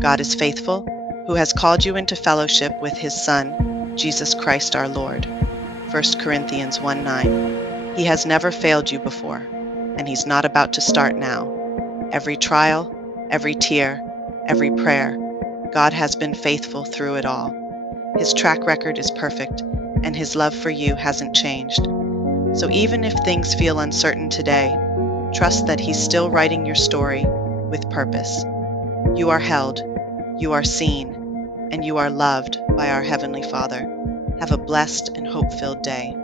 God is faithful, who has called you into fellowship with his Son, Jesus Christ our Lord. 1 Corinthians 1:9. He has never failed you before, and he's not about to start now. Every trial, every tear, every prayer, God has been faithful through it all. His track record is perfect, and his love for you hasn't changed. So even if things feel uncertain today, trust that he's still writing your story with purpose. You are held, you are seen, and you are loved by our Heavenly Father. Have a blessed and hope-filled day.